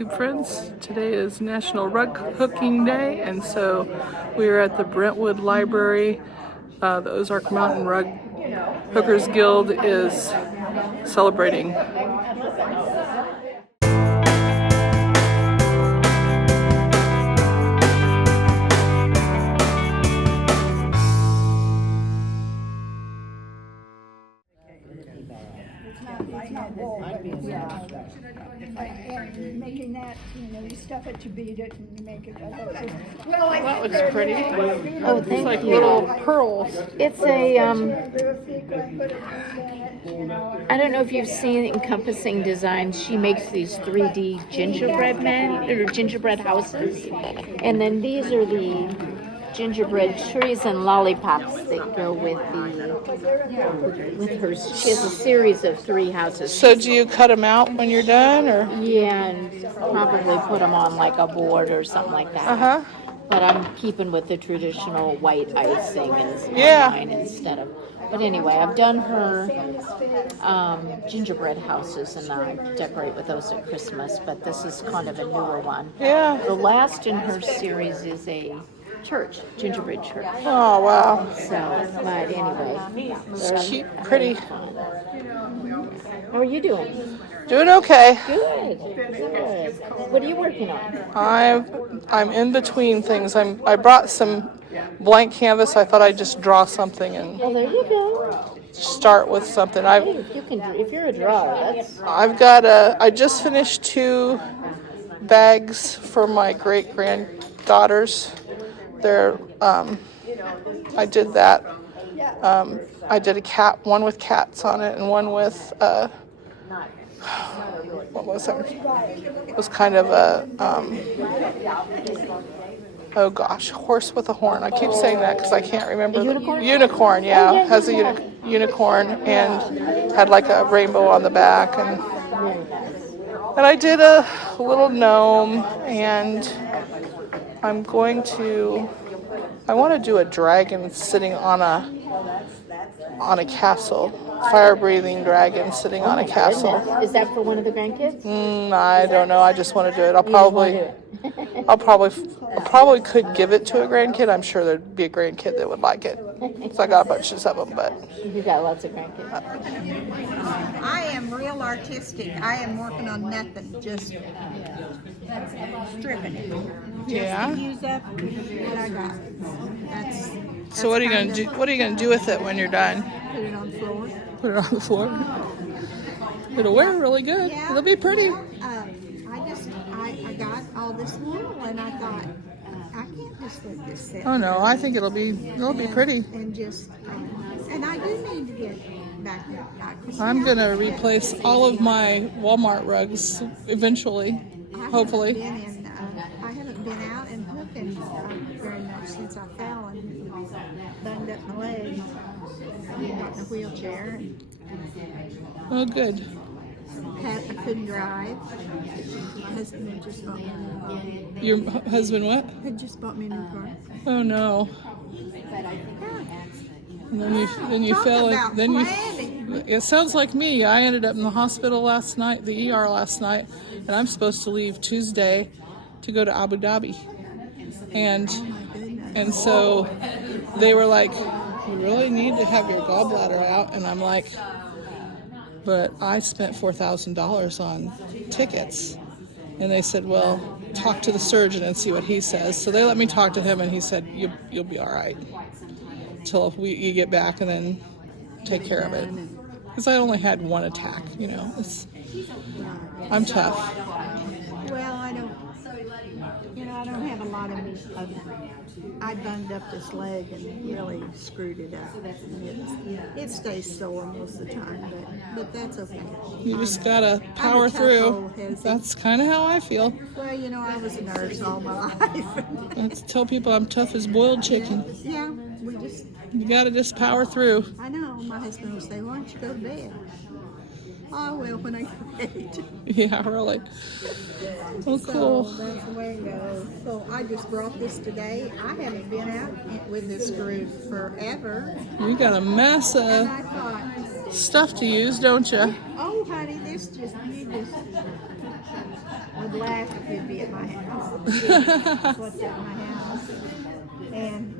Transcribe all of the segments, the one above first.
YouTube friends. Today is National Rug Hooking Day, and so we are at the Brentwood Library. The Ozark Mountain Rug Hookers Guild is celebrating. And making that, you stuff it to beat it and you make it. That looks pretty. Oh, It's thank like you. little pearls. It's a, I don't know if you've seen Encompassing Designs. She makes these 3D gingerbread men, or gingerbread houses. And then these are the gingerbread trees and lollipops that go with her. She has a series of 3 houses. So do you cut them out when you're done, or? Yeah, and probably put them on like a board or something like that. Uh-huh. But I'm keeping with the traditional white icing and mine instead of. But anyway, I've done her gingerbread houses, and I decorate with those at Christmas. But this is kind of a newer one. Yeah. The last in her series is a gingerbread church. Oh, wow. So, but anyway, It's cute, pretty. How are you doing? Doing okay. Good. What are you working on? I'm in between things. I brought some blank canvas. I thought I'd just draw something and Well, there you go. start with something. If you're a drawer, that's. I just finished 2 bags for my great granddaughters. I did that. I did one with cats on it and one with what was it? It was kind of a oh gosh, horse with a horn. I keep saying that because I can't remember. A unicorn? Unicorn, yeah. Has a unicorn and had like a rainbow on the back, and I did a little gnome, and I want to do a dragon sitting on a castle, fire-breathing dragon sitting on a castle. Is that for one of the grandkids? I don't know. I just want to do it. I probably could give it to a grandkid. I'm sure there'd be a grandkid that would like it. So I got bunches of them, but You got lots of grandkids. I am real artistic. I am working on nothing, just stripping it. yeah. Use up what I got. So what are you gonna do? What are you gonna do with it when you're done? Put it on the floor. Put it on the floor. It'll wear really good. Yeah. It'll be pretty. I got all this wool, and I thought, I can't just let this sit. Oh no, I think it'll be pretty. And and I do need to get back there. I'm gonna replace all of my Walmart rugs eventually, hopefully. I haven't been out and hooking very much since I fell and bunged up my leg. I got in a wheelchair. Oh, good. I couldn't drive. My husband had just bought me a new car. Your husband what? Had just bought me a new car. Oh no. And then you Talk fell. about planning. It sounds like me. I ended up in the hospital last night, the ER last night, and I'm supposed to leave Tuesday to go to Abu Dhabi. And so they were like, you really need to have your gallbladder out, and I'm like, but I spent $4,000 on tickets. And they said, well, talk to the surgeon and see what he says. So they let me talk to him, and he said, you'll be all right until you get back, and then take care of it. Because I only had 1 attack, I'm tough. Well, I don't have a lot of I bunged up this leg and really screwed it up. It stays sore most of the time, but that's okay. You just gotta power through. That's kind of how I feel. Well, I was a nurse all my life. I have to tell people I'm tough as boiled chicken. Yeah, You gotta just power through. I know. My husband will say, why don't you go to bed? Oh, well, when I get ready to. Yeah, really. Oh, cool. So that's the way it goes. So I just brought this today. I haven't been out with this group forever. You got a mess And of I thought, stuff to use, don't you? oh, honey, you just would laugh if you'd be at my house. What's at my house? And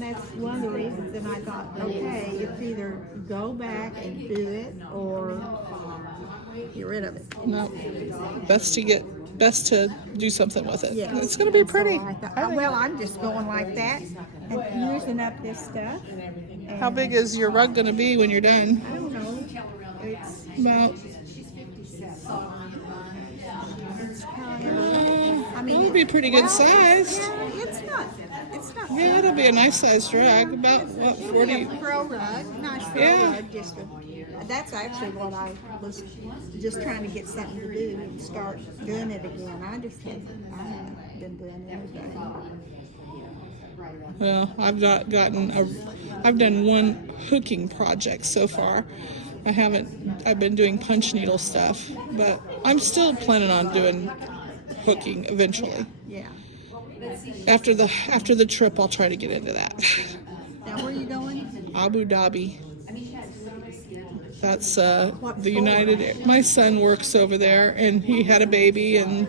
that's one of the reasons. And I thought, okay, it's either go back and do it or get rid of it. No, best to do something with it. Yeah. It's going to be pretty. So I thought, well, I'm just going like that and using up this stuff. And How big is your rug going to be when you're done? I don't know. It's About, I mean, it'll be pretty good sized. yeah, it's not. Yeah, it'll be a nice sized rug. About what, 40? Yeah, throw rug, nice throw Yeah. rug. That's actually what I was just trying to get something to do and start doing it again. I haven't been doing anything. Well, I've done one hooking project so far. I've been doing punch needle stuff, but I'm still planning on doing hooking eventually. Yeah. After the trip, I'll try to get into that. Now, where are you going? Abu Dhabi. That's the for? United. My son works over there, and he had a baby, and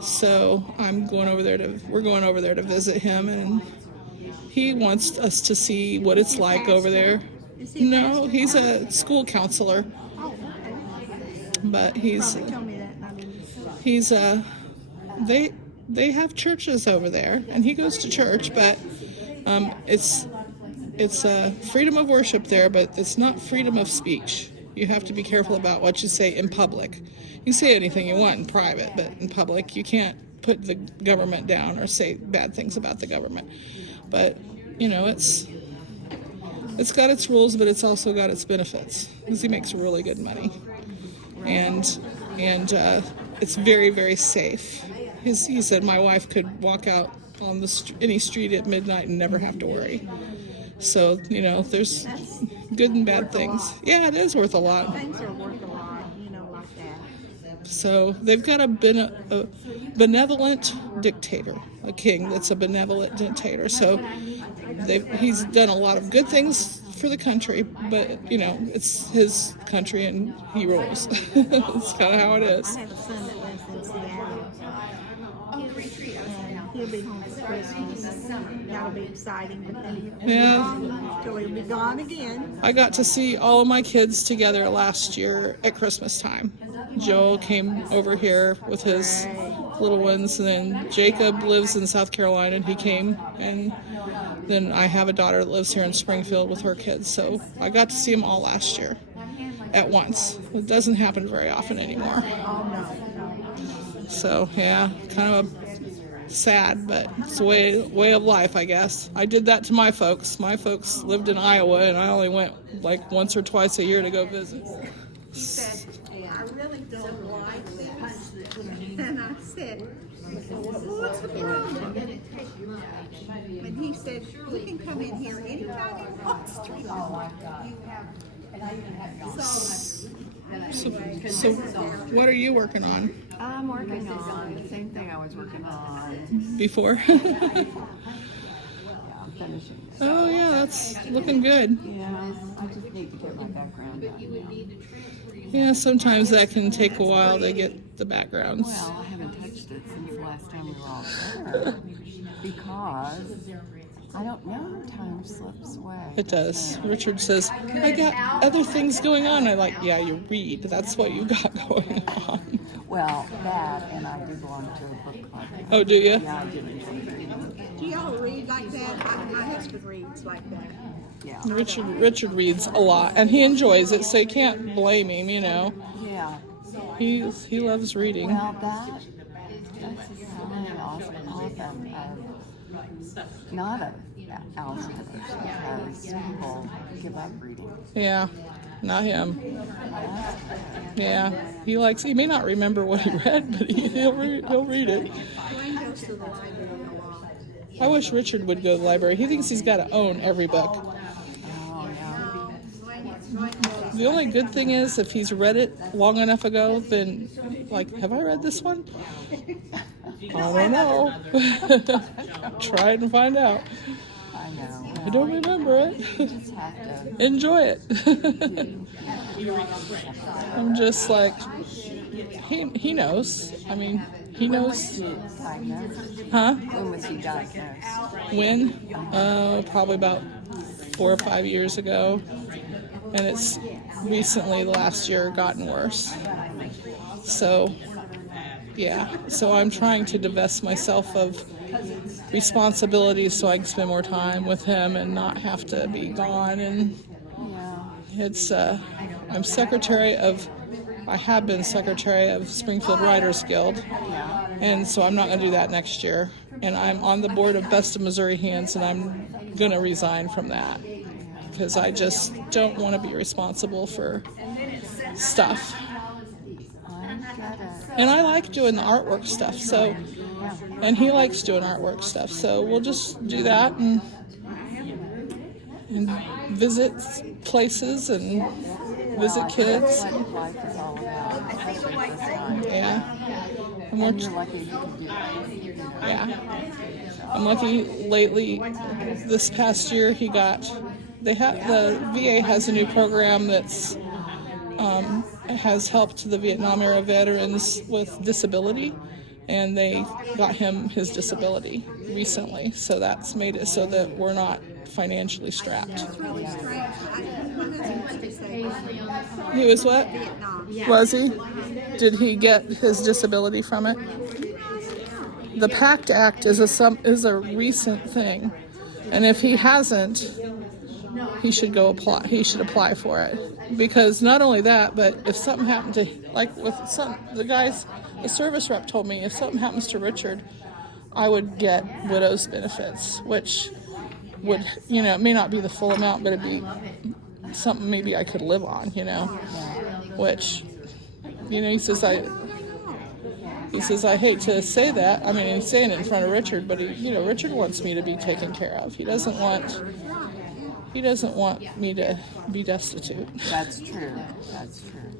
so we're going over there to visit him, and he wants us to see what it's like over there. Is he a No, pastor? he's a school counselor, Oh, okay. but he's Probably told me that. And I didn't. they have churches over there, and he goes to church, but it's freedom of worship there, but it's not freedom of speech. You have to be careful about what you say in public. You can say anything you want in private, but in public you can't put the government down or say bad things about the government. But it's got its rules, but it's also got its benefits because he makes really good money, and it's very, very safe. He said my wife could walk out on any street at midnight and never have to worry. So there's good and bad things. Yeah, it is worth a lot. Things are worth a lot, like that. So they've got a benevolent dictator, a king that's a benevolent dictator. So he's done a lot of good things for the country, but it's his country and he rules. That's kind of how it is. I have a son that lives in Seattle. He'll be home for Christmas. That'll be exciting, but then he'll be gone again. I got to see all of my kids together last year at Christmas time. Joe came over here with his little ones, and then Jacob lives in South Carolina, and he came, and then I have a daughter that lives here in Springfield with her kids, so I got to see them all last year at once. It doesn't happen very often anymore. Oh, no. So, yeah, kind of sad, but it's a way of life, I guess. I did that to my folks. My folks lived in Iowa, and I only went like once or twice a year to go visit. He said, I really don't like this. And I said, well, what's the problem? And he said, you can come in here anytime you want. So what are you working on? I'm working on the same thing I was working on. Before? I'm finishing. Oh yeah, that's looking good. Yeah, I just need to get my background done. Yeah, sometimes that can take a while to get the backgrounds. Well, I haven't touched it since the last time we were all there because I don't know, time slips away. It does. Richard says, I got other things going on. I'm like, yeah, you read. That's what you got going on. Well, that, and I do belong to a book club. Oh, do you? Yeah, I do enjoy reading. Do y'all read like that? My husband reads like that. Yeah. Richard reads a lot, and he enjoys it, so you can't blame him, Yeah. He loves reading. Well, that's a sign often of not of Alzheimer's because people give up reading. Yeah, not him. Yeah, he may not remember what he read, but he'll read it. Dwayne goes to the library a lot. I wish Richard would go to the library. He thinks he's got to own every book. Oh, yeah. The only good thing is if he's read it long enough ago, then like, have I read this one? I don't know. Try it and find out. I know. I don't remember it. You just have to. Enjoy it. I'm just like, he knows. I mean, he knows. Huh? When was he diagnosed? When? Probably about 4 or 5 years ago. And it's recently, the last year, gotten worse. So, yeah. So I'm trying to divest myself of responsibilities so I can spend more time with him and not have to be gone. And it's, I'm I have been secretary of Springfield Writers Guild. And so I'm not going to do that next year. And I'm on the board of Best of Missouri Hands, and I'm going to resign from that because I just don't want to be responsible for stuff. And I like doing the artwork stuff, so, and he likes doing artwork stuff, so we'll just do that and visit places and visit kids. Life is all about, especially at this time. Yeah. And you're lucky you can do that. Yeah. I'm lucky lately, this past year the VA has a new program that's has helped the Vietnam era veterans with disability, and they got him his disability recently, so that's made it so that we're not financially strapped. He was what? Was he? Did he get his disability from it? The PACT Act is a recent thing, and if he hasn't, he should go apply. He should apply for it, because not only that, but if something happened to, like with the service rep told me, if something happens to Richard, I would get widow's benefits, which would, it may not be the full amount, but it'd be something maybe I could live on, which, he says I hate to say that. I mean, he's saying it in front of Richard, but Richard wants me to be taken care of. He doesn't want me to be destitute. That's true.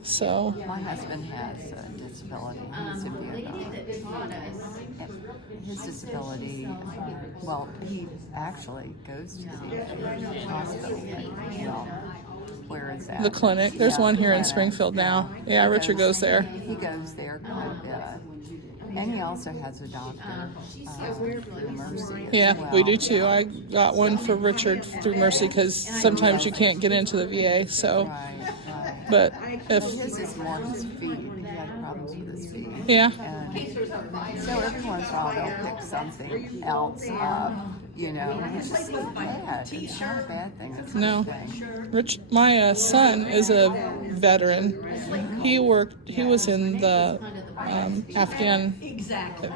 So my husband has a disability. He's in Vietnam. His disability, he actually goes to the hospital. Where is that? the clinic. There's one here in Springfield now. Yeah, Richard goes there. He goes there quite a bit. And he also has a doctor through Mercy. Yeah, well. we do too. I got one for Richard through Mercy because sometimes you can't get into the VA. So, Right. but if His is more his feet. He had problems with his feet. yeah, And so every once in a while they'll pick something else up, It's just bad. It's not a bad thing. It's a no. good thing. My son is a veteran. He was in the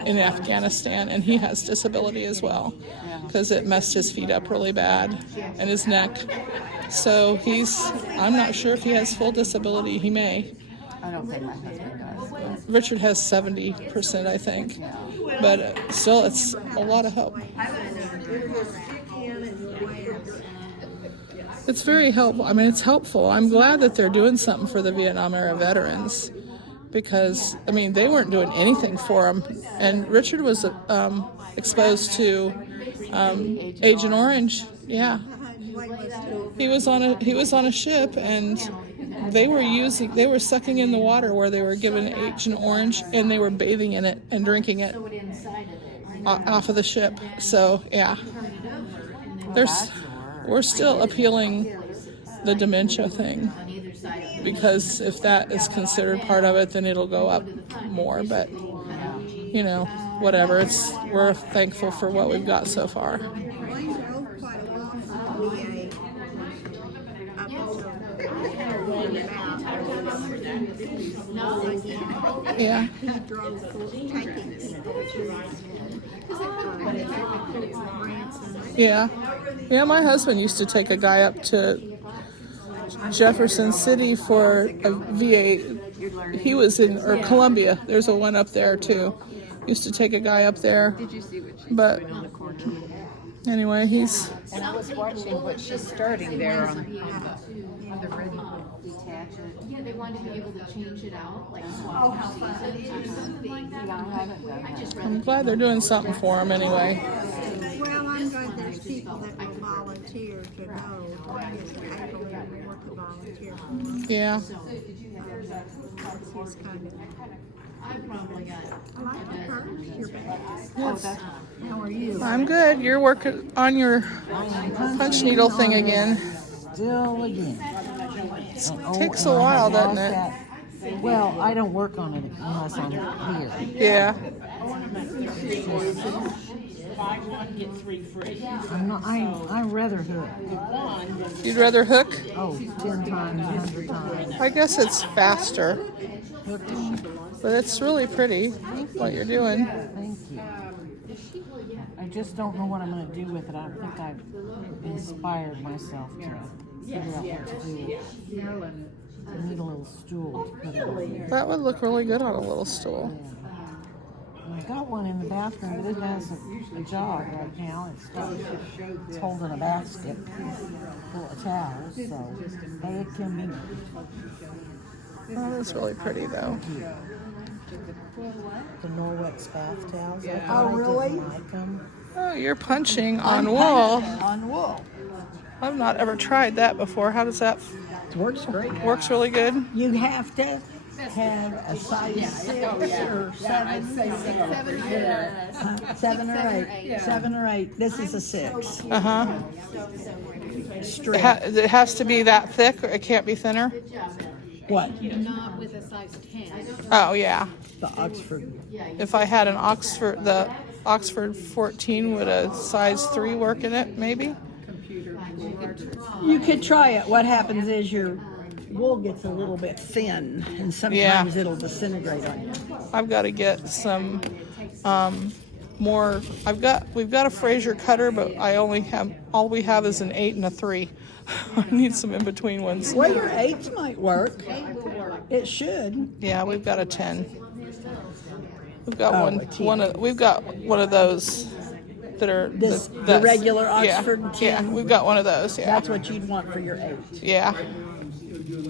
in Afghanistan, and he has disability as well because it messed his feet up really bad and his neck. So I'm not sure if he has full disability. He may. I don't think my husband does. Richard has 70%, I think. But still, it's a lot of help. It's very helpful. I mean, it's helpful. I'm glad that they're doing something for the Vietnam era veterans because, they weren't doing anything for them. And Richard was exposed to Agent Orange. Yeah. He was on a ship, and they were sucking in the water where they were given Agent Orange, and they were bathing in it and drinking it off of the ship. So, yeah. We're still appealing the dementia thing because if that is considered part of it, then it'll go up more. But, whatever. We're thankful for what we've got so far. Yeah. Yeah. Yeah, my husband used to take a guy up to Jefferson City for a VA. He was or Columbia. There's a one up there too. Used to take a guy up there. But anyway, And I was watching what she's starting there on the red detach it. Yeah, they wanted to be able to change it out, like Oh, how fun. I'm glad they're doing something for him anyway. Well, I'm glad there's people that will volunteer to go. I don't have to work a volunteer for them. Yeah. He's kind of. I like the curves. You're back. How are you? I'm good. You're working on your punch needle thing again. Still again. Takes a while, doesn't it? Well, I don't work on it unless I'm here. Yeah. I'd rather hook. You'd rather hook? Oh, 10 times, 100 times. I guess it's faster, but it's really pretty what you're doing. Thank you. I just don't know what I'm going to do with it. I think I've inspired myself to figure out what to do. I need a little stool to put it on. That would look really good on a little stool. And I got one in the bathroom, but it has a job right now. It's holding a basket full of towels, so but it can be. That is really pretty, though. The Norwex bath towels. I Oh, really? didn't like them. Oh, you're punching on wool. On wool. I've not ever tried that before. How does that? It works great. Works really good. You have to have a size 6 or 7. 7 or 8. 7 or 8. This is a 6. Uh-huh. Straight. It has to be that thick, or it can't be thinner? What? Not with a size 10. Oh, yeah. The Oxford. If I had the Oxford 14, would a size 3 work in it, maybe? You could try it. What happens is your wool gets a little bit thin, and sometimes it'll disintegrate on you. I've got to get some more. We've got a Fraser cutter, but all we have is an 8 and a 3. I need some in between ones. Well, your 8s might work. It should. Yeah, we've got a 10. We've got Oh, a 10. we've got one of those that are The regular Oxford 10. Yeah, we've got one of those. Yeah. That's what you'd want for your 8. Yeah.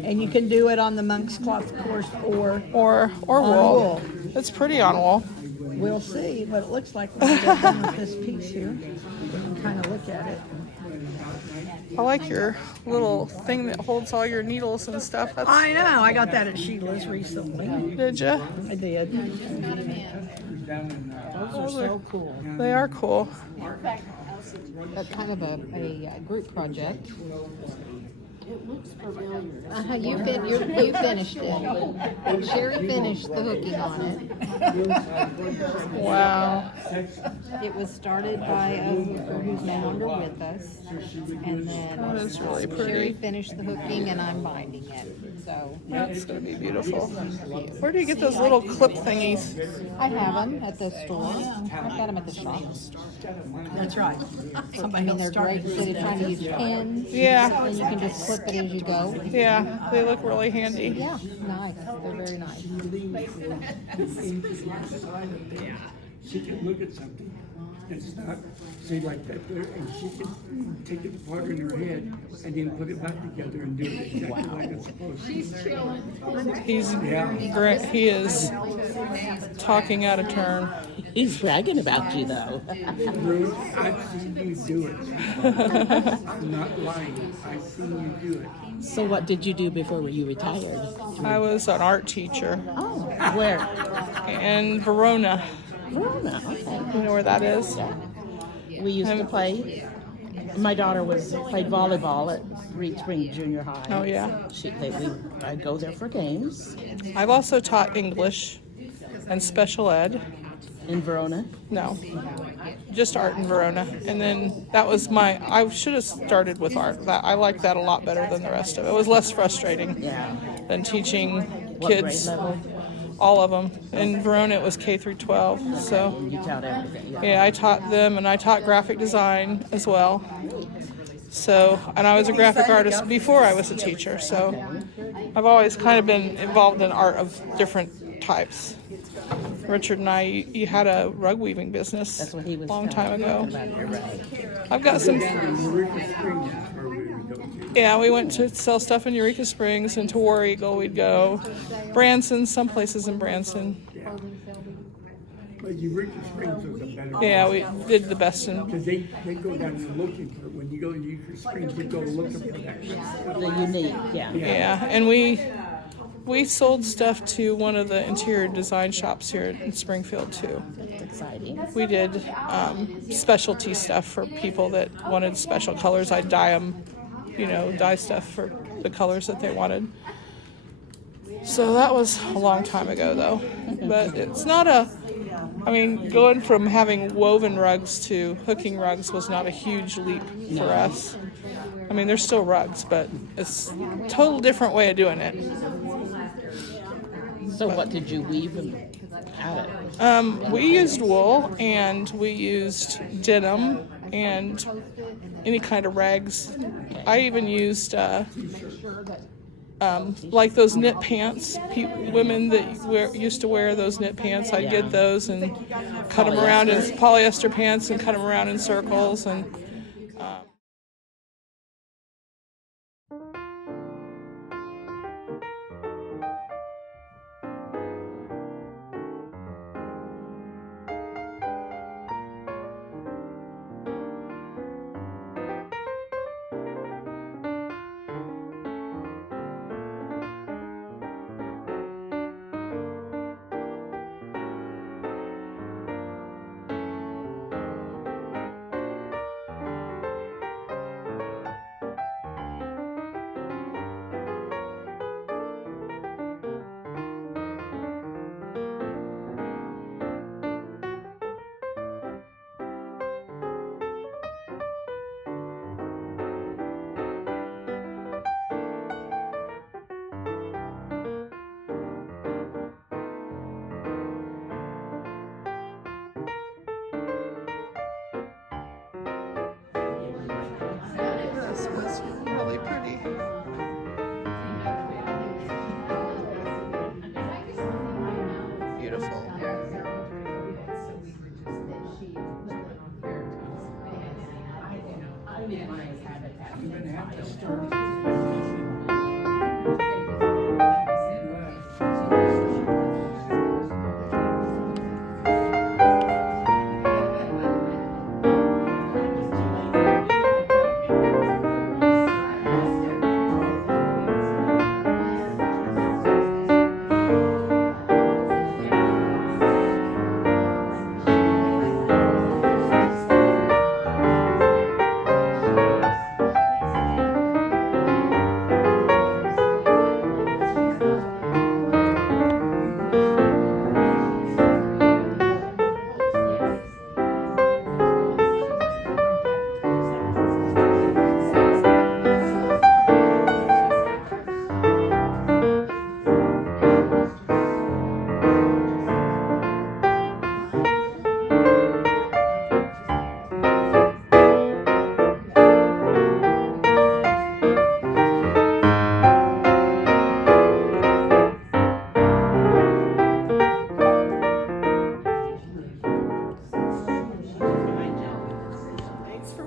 And you can do it on the monk's cloth course or Or wool. It's pretty on wool. we'll see what it looks like when we get done with this piece here. You can kind of look at it. I like your little thing that holds all your needles and stuff. I know. I got that at Sheila's recently. Did you? I did. Those are so cool. They are cool. That's kind of a group project. You finished it. Sherry finished the hooking on it. Wow. It was started by a hooker who's no longer with us, and then That is really Sherry pretty. finished the hooking, and I'm binding it. So That's going to be beautiful. Where do you get those little clip thingies? I have them at the store. I've got them at the shop. That's right. They're great instead of trying to use pins. Yeah. And you can just clip it as you go. Yeah, they look really handy. Yeah, nice. They're very nice. She can look at something and stop, say like that there, and she can take it apart in her head and then put it back together and do it exactly like it's supposed to. He is talking out of turn. He's bragging about you, though. Ruth, I've seen you do it. I'm not lying. I've seen you do it. So what did you do before you retired? I was an art teacher Oh, where? in Verona. Verona, okay. You know where that is? We used to play. My daughter played volleyball at Reed Spring Junior High. Oh, yeah. I'd go there for games. I've also taught English and special ed. In Verona? No, just art in Verona. And then I should have started with art. I like that a lot better than the rest of it. It was less frustrating than teaching What grade kids. level? All of them. In Verona, it was K through 12. So, You taught everything. yeah, I taught them, and I taught graphic design as well. So, and I was a graphic artist before I was a teacher. So, I've always kind of been involved in art of different types. Richard and you had a rug weaving business That's what he was a long time ago. talking about. You're right. I've got some. Eureka Springs is where we would go to. Yeah, we went to sell stuff in Eureka Springs, and to War Eagle we'd go. Branson, some places in Branson. But Eureka Springs was a better Yeah, we did the best in. Because they go down and looking for it. When you go to Euclid Springs, you go looking for that kind of stuff. The unique, yeah. Yeah, and we sold stuff to one of the interior design shops here in Springfield too. That's exciting. We did specialty stuff for people that wanted special colors. I'd dye them, dye stuff for the colors that they wanted. So that was a long time ago though. But it's not going from having woven rugs to hooking rugs was not a huge leap for us. I mean, they're still rugs, but it's a total different way of doing it. So what did you weave out of? We used wool and we used denim and any kind of rags. I even used like those knit pants. Women that used to wear those knit pants, I'd get those and cut them around in polyester pants and cut them around in circles and. This was really pretty. Beautiful.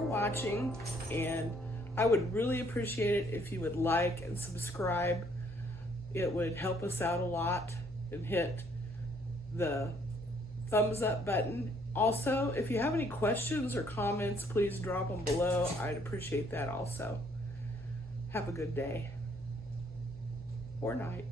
Watching, and I would really appreciate it if you would like and subscribe. It would help us out a lot, and hit the thumbs up button. Also, if you have any questions or comments, please drop them below. I'd appreciate that also. Have a good day or night.